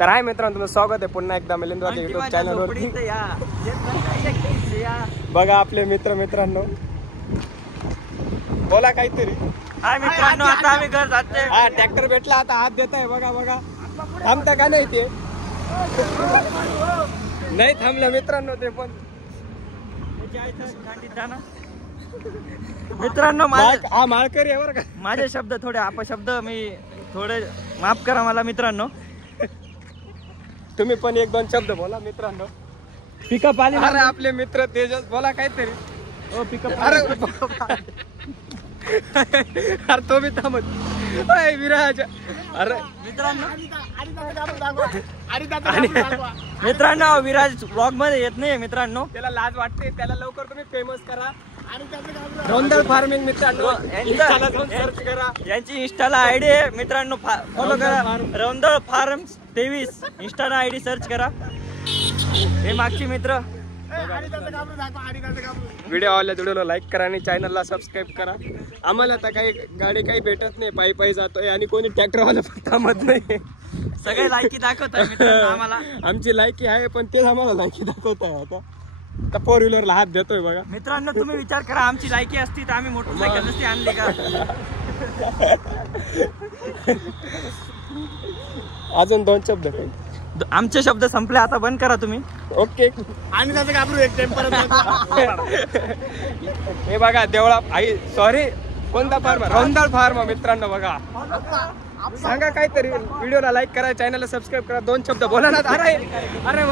तर आहे मित्रांनो, तुमचं स्वागत आहे पुन्हा एकदा मिलिंदवाच्या युट्यूब चॅनलवरती. बघा आपले मित्रांनो, बोला काहीतरी. हाय मित्रांनो, आता आम्ही घर जाते. हा ट्रॅक्टर भेटला, आता हात देत आहे. बघा थांबता का नाही ते? नाही थांबलं मित्रांनो ते पण. मित्रांनो हा माळकरी आहे बरं का. माझे शब्द थोडे अपशब्द, मी थोडे माफ करा मला मित्रांनो. तुम्ही पण एक दोन शब्द बोला मित्रांनो. पिकअप आले. अरे आपले मित्र तेजस, बोला काहीतरी. हो पिकअप. अरे तो मी थांबत विराज. अरे मित्रांनो विराज ब्लॉग मध्ये येत नाही मित्रांनो, त्याला लाज वाटते. त्याला लवकर तुम्ही फेमस करा. रौंदळ फार्मिंग मित्रांनो सर्च करा. यांची इंस्टाला आयडी आहे मित्रांनो, फॉलो करा. रौंदळ फार्म 23 इंस्टाला आयडी सर्च करा. हे मागचे मित्र. व्हिडिओ आवडला व्हिडिओला लाईक करा आणि चॅनलला सबस्क्राईब करा. आम्हाला आता काही गाडी काही भेटत नाही, पायी जातोय आणि कोणी ट्रॅक्टरवाला थांबत नाही. सगळे लायकी दाखवत आहे मित्रांनो आम्हाला. आमची लायकी आहे पण ते आम्हाला लायकी दाखवत आहे. आता 4 व्हीलरला हात देतोय बघा मित्रांनो. तुम्ही विचार करा, आमची लायकी असती तर आम्ही मोटरसायकल नसती आणली का? अजून 2 शब्द. आमचे शब्द संपले, आता बंद करा तुम्ही. ओके. आणि त्याचं घाबरू एक टाइम परत. हे बघा देवळा आई, सॉरी कोणता फार्म? रौंदळ फार्म मित्रांनो. बघा सांगा काहीतरी. व्हिडिओला लाईक करा, चॅनलला सबस्क्राईब करा. 2 शब्द बोला ना. अरे